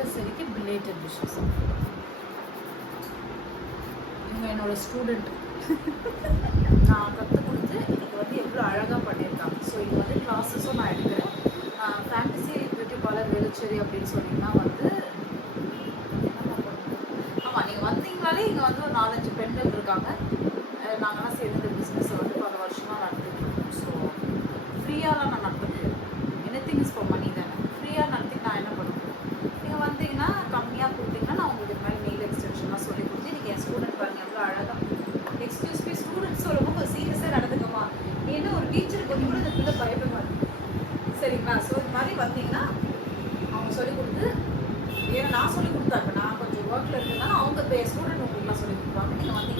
ஆனிவர்சரிக்கு belated wishes. இவங்க என்னோட student. நான் கற்றுக் கொடுத்து இன்னைக்கு வந்து எவ்வளோ அழகாக பண்ணியிருக்காங்க. ஸோ இது வந்து கிளாஸஸும் நான் எடுக்கிறேன். ஃபேண்டசி பியூட்டி பார்லர் வேலுச்சேரி அப்படின்னு சொன்னீங்கன்னா வந்து ஆமாம், நீங்கள் வந்தீங்கனாலே இங்கே வந்து ஒரு 4-5 பெண்கள் இருக்காங்க. நாங்கள்லாம் சேர்ந்து இந்த பிஸ்னஸை வந்து பல வருஷமாக நடத்திட்டு இருக்கோம். ஸோ ஃப்ரீயாலாம் நான் நடத்த முடியாது. எனிதிங் இஸ் ஃபார் மணி தானே. ஃப்ரீயாக நடத்தி நான் என்ன பண்ண முடியும்? நீங்கள் வந்தீங்கன்னா கம்மியாக கொடுத்தீங்கன்னா நான் உங்களுக்கு இது மாதிரி நெயில் எக்ஸ்டென்ஷன்லாம் சொல்லி கொடுத்து இன்றைக்கி என் ஸ்டூடெண்ட் பாருங்கள் எவ்வளோ அழகாக. எக்ஸ்கியூஸ் மீ ஸ்டூடெண்ட்ஸ் ரொம்ப சீரியஸாக நடந்துக்கமா. என்ன ஒரு டீச்சருக்கு கொஞ்சம் கூட இந்த பிள்ளை பயப்பட மாட்டேங்குது. சரிங்களா? ஸோ இது மாதிரி வந்தீங்கன்னா அவங்க சொல்லிக் கொடுத்து, ஏன்னா நான் சொல்லிக் கொடுத்தாங்க, நான் கொஞ்சம் ஒர்க்கில் இருந்ததுனால அவங்க ஸ்டூடெண்ட் உங்களுக்குலாம் சொல்லிக் கொடுப்பாங்க. நீங்கள் வந்தீங்கன்னா